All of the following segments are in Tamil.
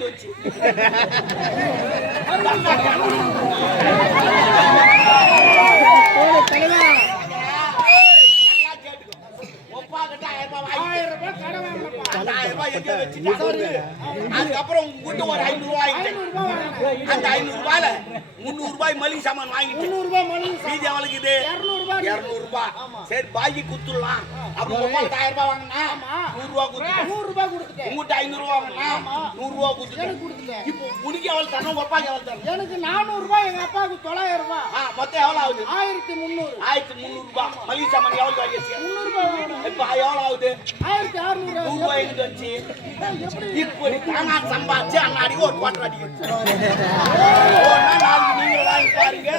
எங்கிட்டு வச்சு அதுக்கப்புறம் உங்ககிட்ட ஒரு 500 ரூபாய் அந்த 500 ரூபாயில 300 ரூபாய் மளிகை சாமான் வாங்கிட்டு 300 ரூபாய் மளிகை மீதி அவளுக்கு இது 200 ரூபாய் சரி பாக்கி குத்துடலாம் அப்ப 1000 ரூபாய் வாங்கினா 100 ரூபாய் கொடுத்துட்டேன் உங்ககிட்ட 500 ரூபாய் வாங்கினா 100 ரூபாய் கொடுத்துட்டேன் இப்போ உனக்கு எவ்வளவு தரணும் அப்பாக்கு எவ்வளவு தரணும் எனக்கு 400 ரூபாய் எங்க அப்பாவுக்கு 900 ரூபாய் மொத்தம் எவ்வளவு ஆகுது 1300 ரூபாய் மளிகை சாமான் எவ்வளவு வாங்கிச்சு 300 ரூபாய் இப்போ எவ்வளவு ஆகுது 1600 ரூபாய் எங்கிட்டு வச்சு இப்படி தானா சம்பாதிச்சு அண்ணாடி ஒரு குவாட்டர் அடிக்க நாளைக்கு நீங்க வாங்கி பாருங்க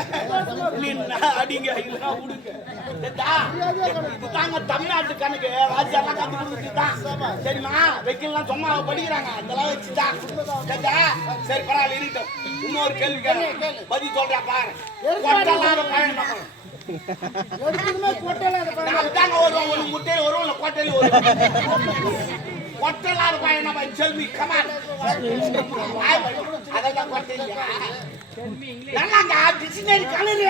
அடிங்க இல்லைன்னா விடுங்க தாங்க தமிழ்நாட்டு கணக்கு ராஜ்யெல்லாம் கத்து கொடுத்துட்டுதான் சரிம்மா வைக்கலாம் சும்மா படிக்கிறாங்க அதெல்லாம் வச்சுதான் சரி பரவாயில்ல இருக்கட்டும் இன்னொரு கேள்வி பதில் சொல்றா பாரு ஒரு முட்டையில் வரும் இல்ல கோட்டையில் வரும் கொட்டலாத பையனா பை செல்வி கமான் அதெல்லாம் கொட்டையில நல்லாங்க டிக்ஷனரி கலரு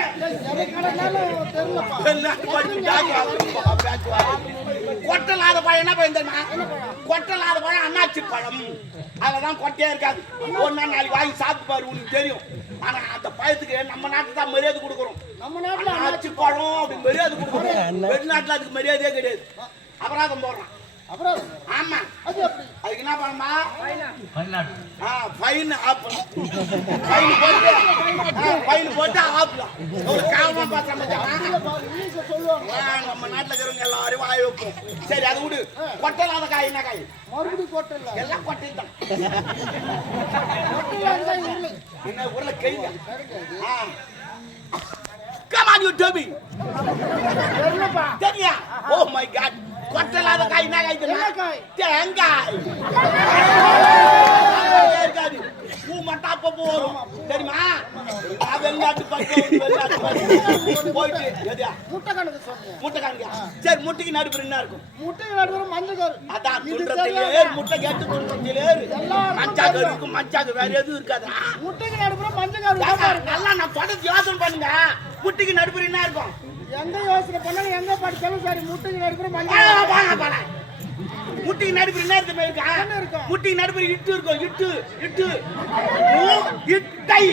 கொட்டலாத பையனா பையனா கொட்டலாத பையன் அண்ணாச்சி பழம் அதெல்லாம் கொட்டையா இருக்காது ஒரு நாளைக்கு வாங்கி சாப்பிட்டு பாரு உனக்கு தெரியும் ஆனா அந்த பழத்துக்கு நம்ம நாட்டுக்கு தான் மரியாதை கொடுக்குறோம் நம்ம நாட்டுல அண்ணாச்சி பழம் அப்படி மரியாதை கொடுக்குறோம் வெளிநாட்டுல அதுக்கு மரியாதையே கிடையாது அபராதம் போடுறான் அப்புறம் ஆமா அதுக்கு என்ன பண்ணமா ஃபைன் ஆப்பலாம் ஃபைன் போட்டு ஆப்பலாம் ஒரு காவமா பார்த்தா நம்ம நாட்டுல இருக்கிறவங்க எல்லாரும் வாய் வைப்போம் சரி அதை விடு கொட்டலாத காய் என்ன காய் மறுபடியும் கொட்டல எல்லாம் கொட்டை தான் என்ன ஊர்ல கைங்க Come on, you dummy! தெரியா? Oh my God! கொட்டலாத காய் என்ன காய் தெரியுமா? தேங்காய். பூ மட்டா போறோம் தெரியுமா? வெளிநாட்டு போயிட்டு முட்டை கணக்கு சொல்லுங்க முட்டை கணக்கு சரி முட்டைக்கு நடுப்புற என்ன இருக்கும் முட்டைக்கு நடுப்புற மஞ்சள் கரு அதான் துன்றத்திலே முட்டை கேட்டு துன்றத்திலே மஞ்சள் கரு இருக்கும் மஞ்சள் கரு வேற எதுவும் இருக்காதா முட்டைக்கு நடுப்புற மஞ்சள் கரு நல்லா நான் தொடர்ந்து யோசனை பண்ணுங்க முட்டைக்கு நடுப்புற என்ன இருக்கும் எங்க யோசனை பண்ணாலும் எங்க படிச்சாலும் சரி முட்டைக்கு நடுப்புற மஞ்சள் முட்டிக்கு நடுப்புற என்ன இருக்கு முட்டிக்கு நடுப்புற இட்டு இருக்கும் இட்டு இட்டு இட்டை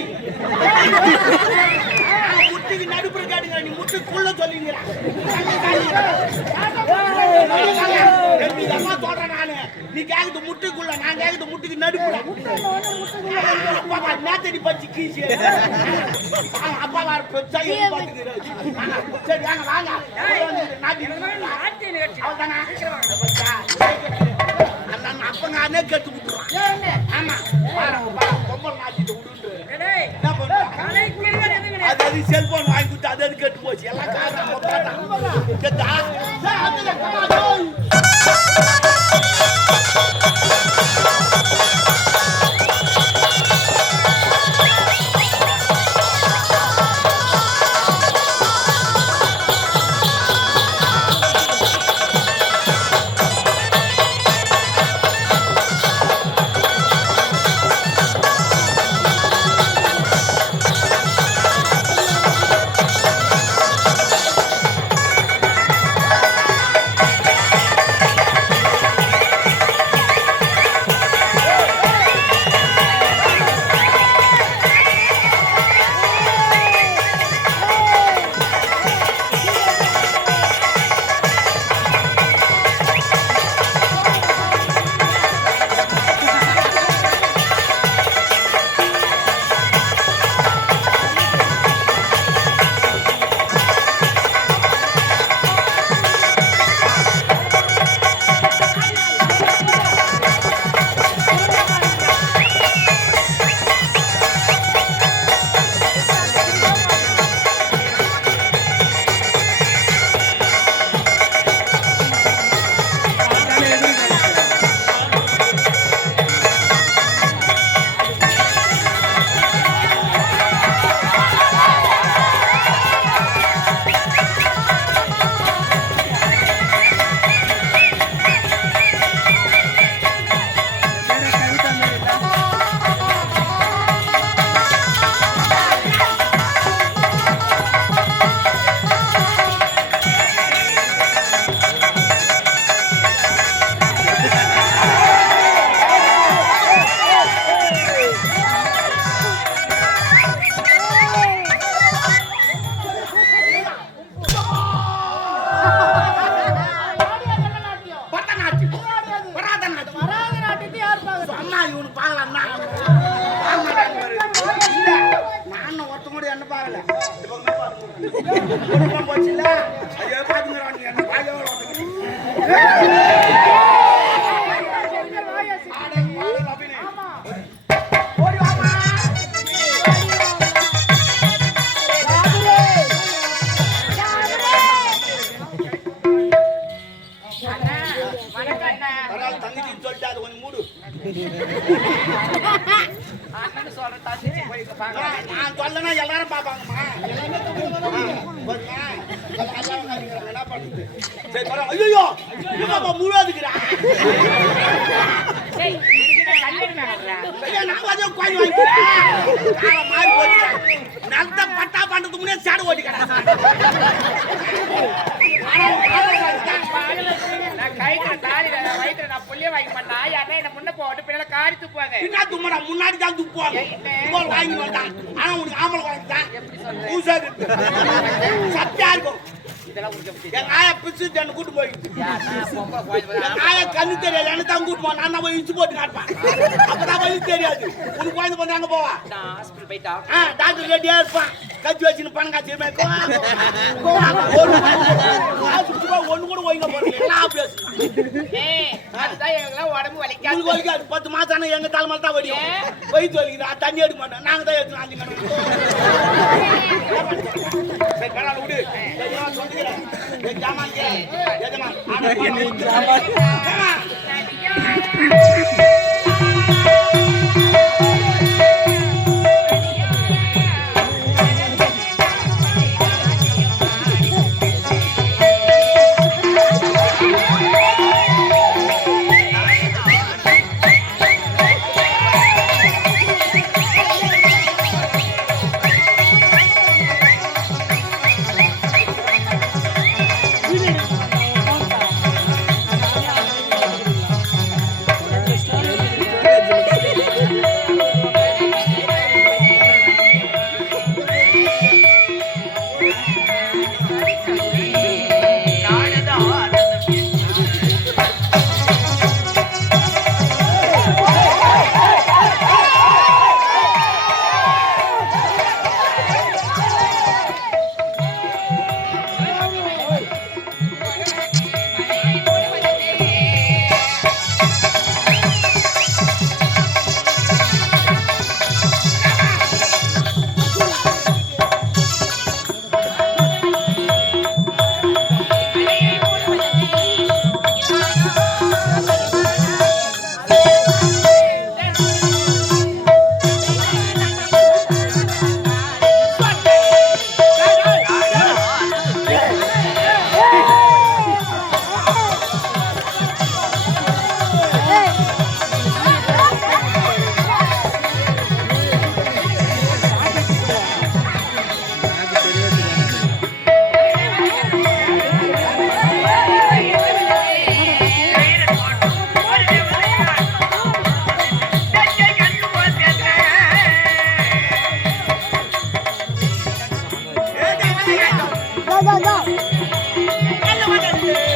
முட்டிக்கு நடுப்புற கேடுங்க நீ முட்டுக்குள்ள சொல்லிங்கற சொல்றேன் நானு நீ கேக்குது முட்டுக்குள்ள நான் கேக்குது முட்டிக்கு நடுப்புற அப்பா நேத்தடி பச்சி கீசி அப்பா வார பெச்சா பாத்துக்கிறாரு சரி வாங்க வாங்க நாட்டி அவதானா அப்ப நானே கட்டு விட்டுருவான் ஆமா பொம்பல் நாட்டிட்டு விடுன்று என்ன பண்ற அது செல்போன் வாங்கி கொடுத்து அது கட்டு போச்சு எல்லாம் காரணம் கேட்டா பாக்கலாம்னா நான் ஒருத்த கூட என்ன பாக்கல போச்சு இல்ல அதே பாத்துக்கிறான் என்ன பாக்க தங்கச்சின்னு சொல்லிட்டு அது கொஞ்சம் மூடு நான் சொல்லனா எல்லாரும் பாப்பாங்கம்மா என்ன பண்ணுது சரி ஐயோ முழுவாதுக்குறா நான் அதே கோழி வாங்கிக்கிறேன் மாறி போச்சு நல்ல பட்டா பண்றதுக்கு முன்னே சேடு ஓட்டிக்கிறேன் முன்னாடி தான் துப்புவாங்க வாங்கி வந்தான் ஆனா உனக்கு ஆம்பளை குழந்தான் சத்தியா இருக்கும் என் ஆயா பிச்சு என்ன கூட்டு போயிடுச்சு என் ஆயா கண்ணு தெரியாது எனக்கு தான் கூட்டு போவான் நான் தான் போய் இச்சு போட்டு காட்டுவேன் அப்பதான் வழி தெரியாது உனக்கு குழந்தை பண்ணி அங்க போவா டாக்டர் ரெடியா இருப்பான் கட்சி வச்சுன்னு பணம் காட்சி ஒண்ணு கூட ஒழுங்க போறீங்க எல்லாம் உடம்பு வலிக்காது 10 மாசம் எங்க தலைமையில தான் வடியும் வயிற்று வலிக்குது தண்ணி எடுக்க மாட்டோம் நாங்க தான் எடுத்து 5 மணி விடு ஜாமான்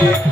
go.